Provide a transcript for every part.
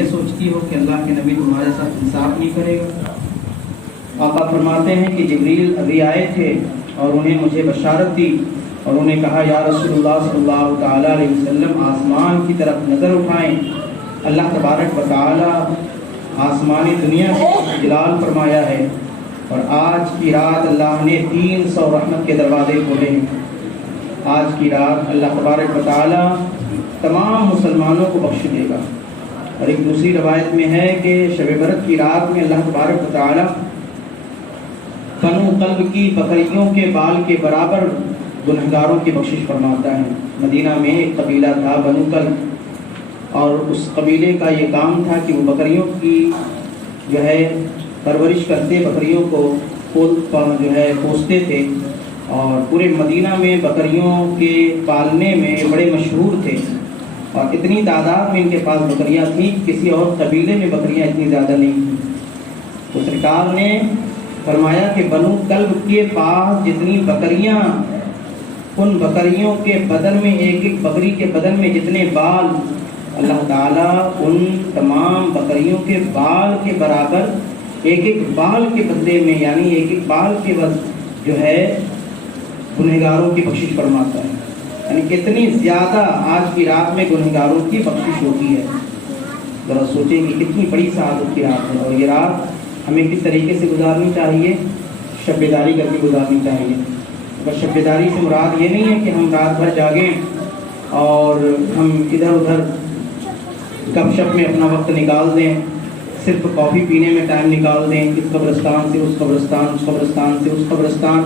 ये सोचती हो कि अल्लाह के नबी तुम्हारे साथ इंसाफ नहीं करेगा? आका फरमाते हैं कि जिब्रील अभी आए थे और उन्हें मुझे बशारत दी और उन्हें कहा, या रसूलुल्लाह सल्लल्लाहु तआला अलैहि वसल्लम आसमान की तरफ नज़र उठाएं। अल्लाह तबारक व तआला आसमानी दुनिया से जलाल फरमाया है और आज की रात अल्लाह ने 300 रहमत के दरवाजे खोले हैं। आज की रात अल्लाह तबारक व तआला तमाम मुसलमानों को बख्श देगा। और एक दूसरी रवायत में है कि शब बरत की रात में अल्लाह तबारक व तआला बनु कल्ब की बकरियों के बाल के बराबर गुनहगारों की बख्शिश फरमाता है। मदीना में एक कबीला था बनु कल्ब और उस कबीले का ये काम था कि वो बकरियों की जो है परवरिश करते, बकरियों को पोसते थे और पूरे मदीना में बकरियों के पालने में बड़े मशहूर थे और इतनी तादाद में इनके पास बकरियां थी, किसी और कबीले में बकरियां इतनी ज़्यादा नहीं थी। तो सरकार ने फरमाया कि बनु कल्ब के पास जितनी बकरियां, उन बकरियों के बदन में, एक एक बकरी के बदन में जितने बाल, अल्लाह ताला उन तमाम बकरियों के बाल के बराबर एक एक बाल के बदले में, यानी एक एक बाल के बस जो है गुनहगारों की बख्शिश फरमाता है। यानी कितनी ज़्यादा आज की रात में गुनहगारों की बख्शिश होती है। ज़रा सोचें कि कितनी बड़ी सआदत की रात है और ये रात हमें किस तरीके से गुजारनी चाहिए? शब्बेदारी करके गुजारनी चाहिए। अगर शब्बेदारी से मुराद ये नहीं है कि हम रात भर जागें और हम इधर उधर गपशप में अपना वक्त निकाल दें, सिर्फ कॉफ़ी पीने में टाइम निकाल दें, इस कब्रिस्तान से उस कब्रिस्तान, उस कब्रिस्तान से उस कब्रिस्तान,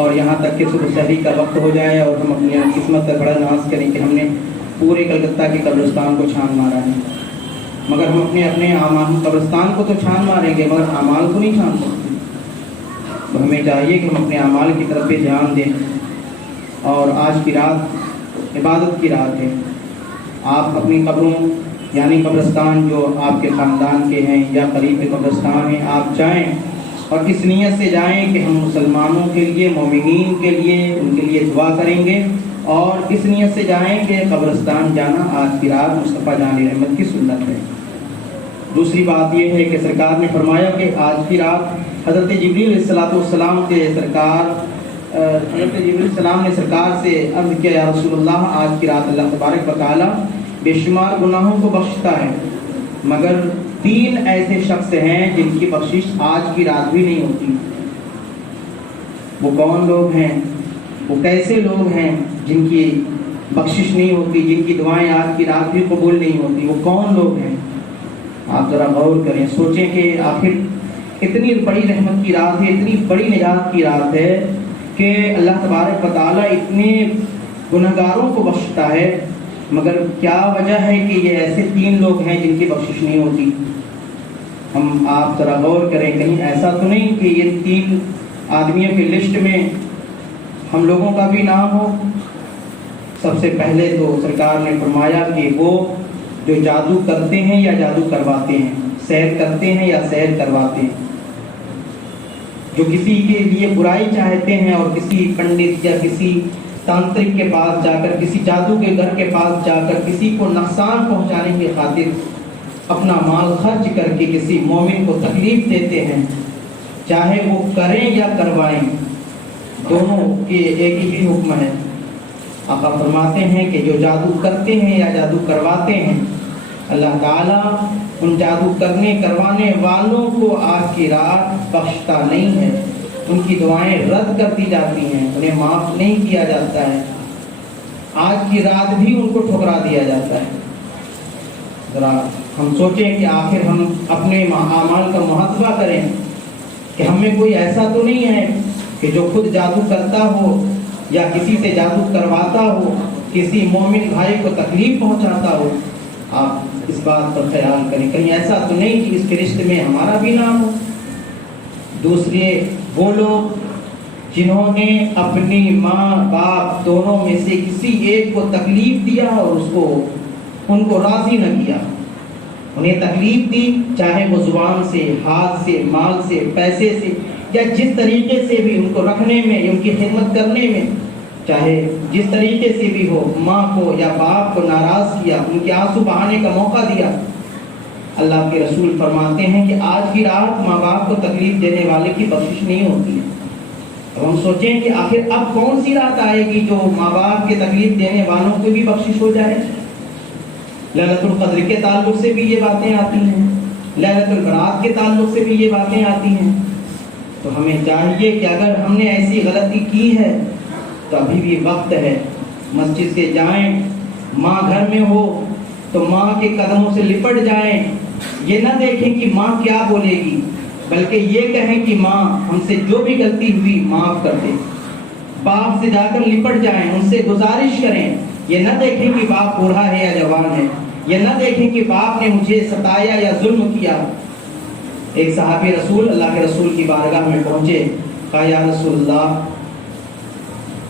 और यहाँ तक कि सुबह सहरी का वक्त हो जाए और हम अपनी किस्मत का बड़ा नाज करें कि हमने पूरे कलकत्ता के कब्रिस्तान को छान मारा है। मगर हम अपने हम कब्रिस्तान को तो छान मारेंगे मगर अमाल को नहीं छान सकते। तो हमें चाहिए कि हम अपने अमाल की तरफ भी ध्यान दें। और आज की रात इबादत की रात है। आप अपनी कब्रों यानी कब्रिस्तान जो आपके ख़ानदान के हैं या करीब के कब्रिस्तान हैं, आप जाएं और इस नीयत से जाएं कि हम मुसलमानों के लिए, मोमिनीन के लिए, उनके लिए दुआ करेंगे और इस नीयत से जाएं कि कब्रिस्तान जाना आज की रात मुस्तफ़ा जान रहमत की सुन्नत है। दूसरी बात यह है कि सरकार ने फरमाया कि आज की रात हज़रत जिब्रील अलैहिस्सलाम के सलाम ने सरकार से अर्ज़ किया, या रसूलल्लाह, आज की रात अल्लाह तबारक व तआला बेशुमार गुनाहों को बख्शता है मगर 3 ऐसे शख्स हैं जिनकी बख्शिश आज की रात भी नहीं होती। वो कौन लोग हैं? वो कैसे लोग हैं जिनकी बख्शिश नहीं होती, जिनकी दुआएं आज की रात भी कबूल नहीं होती? वो कौन लोग हैं? आप ज़रा गौर करें, सोचें कि आखिर इतनी बड़ी रहमत की रात है, इतनी बड़ी निजात की रात है कि अल्लाह तबारक व तआला इतने गुनहगारों को बख्शता है, मगर क्या वजह है कि ये ऐसे 3 लोग हैं जिनकी बख्शिश नहीं होती? आप ज़रा गौर करें, कहीं ऐसा तो नहीं कि ये 3 आदमियों की लिस्ट में हम लोगों का भी नाम हो? सबसे पहले तो सरकार ने फरमाया कि वो जो जादू करते हैं या जादू करवाते हैं, सैर करते हैं या सैर करवाते हैं, जो किसी के लिए बुराई चाहते हैं और किसी पंडित या किसी तांत्रिक के पास जाकर, किसी जादू के घर के पास जाकर किसी को नुकसान पहुंचाने की खातिर अपना माल खर्च करके किसी मोमिन को तकलीफ देते हैं, चाहे वो करें या करवाएं, दोनों के एक ही हुक्म है। आका फरमाते हैं कि जो जादू करते हैं या जादू करवाते हैं, अल्लाह ताला उन जादू करने करवाने वालों को आज की रात बख्शता नहीं है। उनकी दुआएं रद्द कर दी जाती हैं, उन्हें माफ़ नहीं किया जाता है, आज की रात भी उनको ठुकरा दिया जाता है। ज़रा हम सोचें कि आखिर हम अपने आमाल का मुहासबा करें कि हमें कोई ऐसा तो नहीं है कि जो खुद जादू करता हो या किसी से जादू करवाता हो, किसी मोमिन भाई को तकलीफ पहुंचाता हो। आप इस बात पर ख्याल करें, कहीं ऐसा तो नहीं कि इस फरिश्ते में हमारा भी नाम हो। दूसरे वो लोग जिन्होंने अपनी माँ बाप दोनों में से किसी एक को तकलीफ दिया और उनको राजी न किया, उन्हें तकलीफ दी, चाहे वो जुबान से, हाथ से, माल से, पैसे से या जिस तरीके से भी उनको रखने में, उनकी खिदमत करने में, चाहे जिस तरीके से भी हो, माँ को या बाप को नाराज़ किया, उनके आंसू बहाने का मौका दिया, اللہ کے رسول فرماتے ہیں کہ آج کی رات ماں باپ کو تکلیف دینے والے کی بخشش نہیں ہوتی ہے۔ اب ہم سوچیں کہ آخر اب کون سی رات آئے گی جو ماں باپ کے تکلیف دینے والوں کو بھی بخشش ہو جائے؟ لیلۃ القدر کے تعلق سے بھی یہ باتیں آتی ہیں، لیلۃ البرات کے تعلق سے بھی یہ باتیں آتی ہیں۔ تو ہمیں چاہیے کہ اگر ہم نے ایسی غلطی کی ہے تو ابھی بھی وقت ہے، مسجد سے جائیں، ماں گھر میں ہو تو ماں کے قدموں سے لپٹ جائیں، یہ نہ دیکھیں کہ ماں کیا بولے گی، بلکہ یہ کہیں کہ ماں ہم سے جو بھی غلطی ہوئی معاف کر دے۔ باپ سے جا کر لپٹ جائیں، ان سے گزارش کریں، یہ نہ دیکھیں کہ باپ بوڑھا ہے یا جوان ہے، یہ نہ دیکھیں کہ باپ نے مجھے ستایا یا ظلم کیا۔ ایک صحابی رسول اللہ کے رسول کی بارگاہ میں پہنچے، کہا یا رسول اللہ،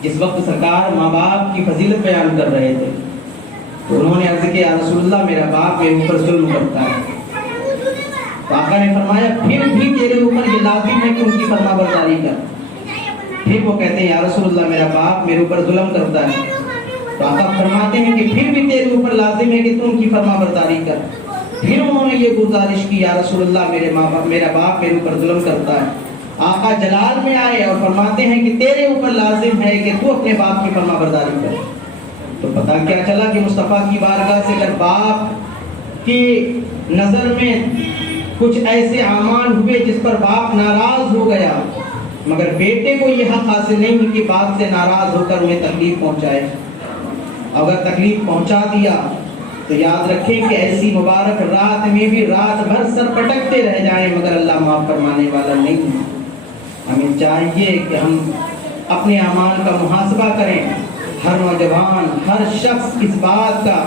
جس وقت سرکار ماں باپ کی فضیلت بیان کر رہے تھے تو انہوں نے عرض کیا یا رسول اللہ میرا باپ میرے اوپر ظلم کرتا ہے۔ تو آقا نے فرمایا پھر بھی تیرے اوپر یہ لازم ہے کہ ان کی فرما برداری کر۔ پھر وہ کہتے ہیں یا رسول اللہ میرا باپ میرے اوپر ظلم کرتا ہے۔ تو آقا فرماتے ہیں کہ پھر بھی تیرے اوپر لازم ہے کہ تو ان کی فرما برداری کر۔ پھر انہوں نے یہ گزارش کی یا رسول اللہ میرا باپ میرے اوپر ظلم کرتا ہے۔ آقا جلال میں آئے اور فرماتے ہیں کہ تیرے اوپر لازم ہے کہ تو اپنے باپ کی فرما برداری کر۔ تو پتہ کیا چلا کہ مصطفیٰ کی بارگاہ سے اگر باپ کی نظر میں کچھ ایسے اعمال ہوئے جس پر باپ ناراض ہو گیا، مگر بیٹے کو یہ حق حاصل نہیں کہ باپ سے ناراض ہو کر انہیں تکلیف پہنچائے۔ اگر تکلیف پہنچا دیا تو یاد رکھیں کہ ایسی مبارک رات میں بھی رات بھر سر پٹکتے رہ جائیں مگر اللہ معاف فرمانے والا نہیں ہے۔ ہمیں چاہیے کہ ہم اپنے اعمال کا محاسبہ کریں۔ ہر نوجوان، ہر شخص اس بات کا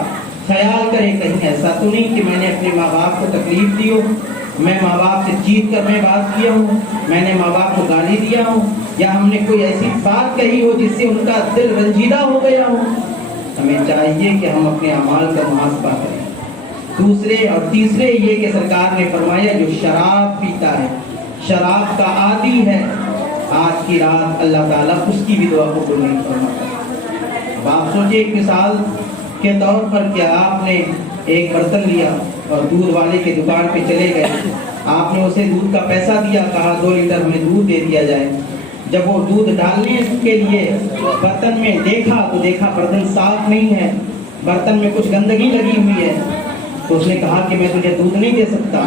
خیال کرے کہیں ایسا تو نہیں کہ میں نے اپنے ماں باپ کو تکلیف دی ہو، میں ماں باپ سے جیت کر میں بات کیا ہوں، میں نے ماں باپ کو گالی دیا ہوں، یا ہم نے کوئی ایسی بات کہی ہو جس سے ان کا دل رنجیدہ ہو گیا ہو۔ ہمیں چاہیے کہ ہم اپنے اعمال کا محاسبہ کریں۔ دوسرے اور تیسرے یہ کہ سرکار نے فرمایا جو شراب پیتا ہے، شراب کا عادی ہے، آج کی رات اللہ تعالیٰ اس کی بھی دعا قبول نہیں فرماتا۔ اب آپ سوچیں ایک مثال کے طور پر کہ آپ نے ایک برتن لیا اور دودھ والے کے دکان پہ چلے گئے، آپ نے اسے دودھ کا پیسہ دیا، کہا 2 لیٹر ہمیں دودھ دے دیا جائے۔ جب وہ دودھ ڈالنے کے لیے برتن میں دیکھا تو دیکھا برتن صاف نہیں ہے، برتن میں کچھ گندگی لگی ہوئی ہے، تو اس نے کہا کہ میں تجھے دودھ نہیں دے سکتا۔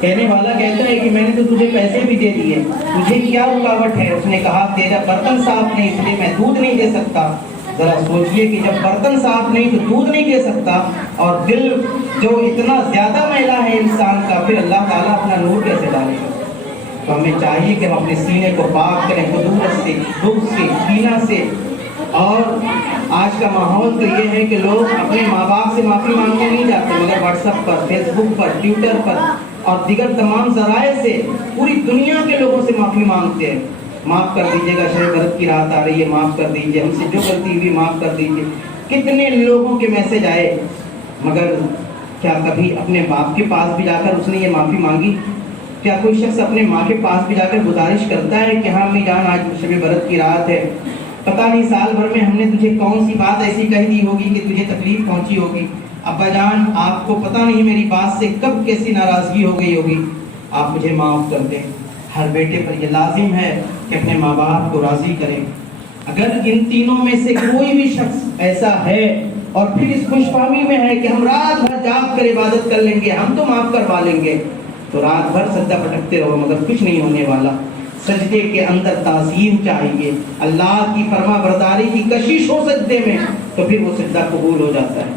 کہنے والا کہتا ہے کہ میں نے تو تجھے پیسے بھی دے دیے، تجھے کیا رکاوٹ ہے؟ اس نے کہا تیرا برتن صاف نہیں اس لیے میں دودھ نہیں دے سکتا۔ ذرا سوچئے کہ جب برتن صاف نہیں تو دودھ نہیں دے سکتا، اور دل جو اتنا زیادہ میلا ہے انسان کا، پھر اللہ تعالیٰ اپنا نور کیسے ڈالے گا؟ تو ہمیں چاہیے کہ ہم اپنے سینے کو پاک کریں خدوت سے، دکھ سے، کینہ سے۔ اور آج کا ماحول تو یہ ہے کہ لوگ اپنے ماں باپ سے معافی مانگنے نہیں جاتے، مگر واٹس ایپ پر، فیس بک پر، ٹویٹر پر اور دیگر تمام ذرائع سے پوری دنیا کے لوگوں سے معافی مانگتے ہیں۔ معاف کر دیجیے گا، شب برات کی رات آ رہی ہے، معاف کر دیجیے، ہم سے جو غلطی ہوئی معاف کر دیجیے۔ کتنے لوگوں کے میسج آئے، مگر کیا کبھی اپنے باپ کے پاس بھی جا کر اس نے یہ معافی مانگی؟ کیا کوئی شخص اپنے ماں کے پاس بھی جا کر گزارش کرتا ہے کہ ہاں امی جان آج شب برات کی رات ہے، پتہ نہیں سال بھر میں ہم نے تجھے کون سی بات ایسی کہہ دی ہوگی کہ تجھے تکلیف پہنچی ہوگی، ابا جان آپ کو پتہ نہیں میری بات سے کب کیسی ناراضگی ہو گئی ہوگی، آپ مجھے معاف کر دیں۔ ہر بیٹے پر یہ لازم ہے کہ اپنے ماں باپ کو راضی کریں۔ اگر ان تینوں میں سے کوئی بھی شخص ایسا ہے اور پھر اس خوش فہمی میں ہے کہ ہم رات بھر جاگ کر عبادت کر لیں گے، ہم تو معاف کروا لیں گے، تو رات بھر سجدہ پٹکتے رہو مگر کچھ نہیں ہونے والا۔ سجدے کے اندر تعظیم چاہیے، اللہ کی فرما برداری کی کشش ہو سجدے میں، تو پھر وہ سجدہ قبول ہو جاتا ہے۔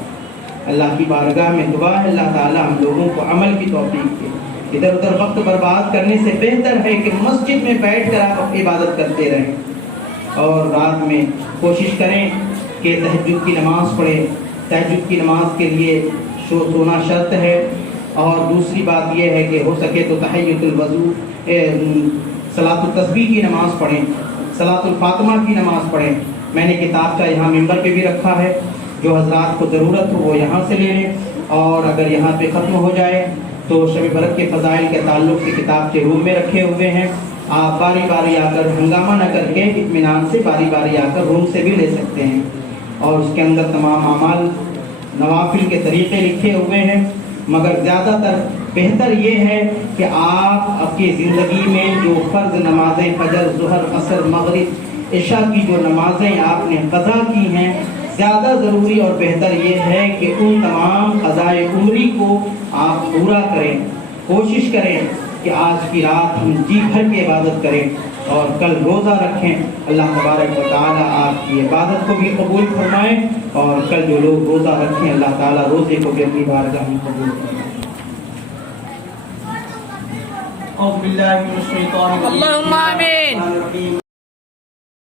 اللہ کی بارگاہ میں دعا ہے اللہ تعالی ہم لوگوں کو عمل کی توفیق دے۔ ادھر ادھر وقت برباد کرنے سے بہتر ہے کہ مسجد میں بیٹھ کر آپ عبادت کرتے رہیں، اور رات میں کوشش کریں کہ تہجد کی نماز پڑھیں۔ تہجد کی نماز کے لیے سونا شرط ہے، اور دوسری بات یہ ہے کہ ہو سکے تو تحیۃ الوضو، صلاۃ التسبیح کی نماز پڑھیں، صلاۃ الفاطمہ کی نماز پڑھیں۔ میں نے کتاب کا یہاں ممبر پہ بھی رکھا ہے، جو حضرات کو ضرورت ہو وہ یہاں سے لے لیں، اور اگر یہاں پہ ختم ہو جائے تو شب برات کے فضائل کے تعلق سے کتاب کے روم میں رکھے ہوئے ہیں، آپ باری باری آ کر ہنگامہ نہ کر کے اطمینان سے باری باری آ کر روم سے بھی لے سکتے ہیں، اور اس کے اندر تمام اعمال نوافل کے طریقے لکھے ہوئے ہیں۔ मगर ज़्यादातर बेहतर ये है कि आप अपनी ज़िंदगी में जो फ़र्ज़ नमाज़ें फजर ज़ुहर असर मगरिब इशा की जो नमाज़ें आपने क़ज़ा की हैं, ज़्यादा ज़रूरी और बेहतर ये है कि उन तमाम क़ज़ाए उम्री को आप पूरा करें। कोशिश करें कि आज की रात हम जी भर के इबादत करें और कल रोज़ा रखें। अल्लाह तबारक व तआला आपकी इबादत को भी कबूल फरमाए और कल जो लोग रोज़ा रखें अल्लाह ताला रोज़े को भी अपनी बारगाह में कबूल फरमाए। अल्लाहुम्मा आमीन।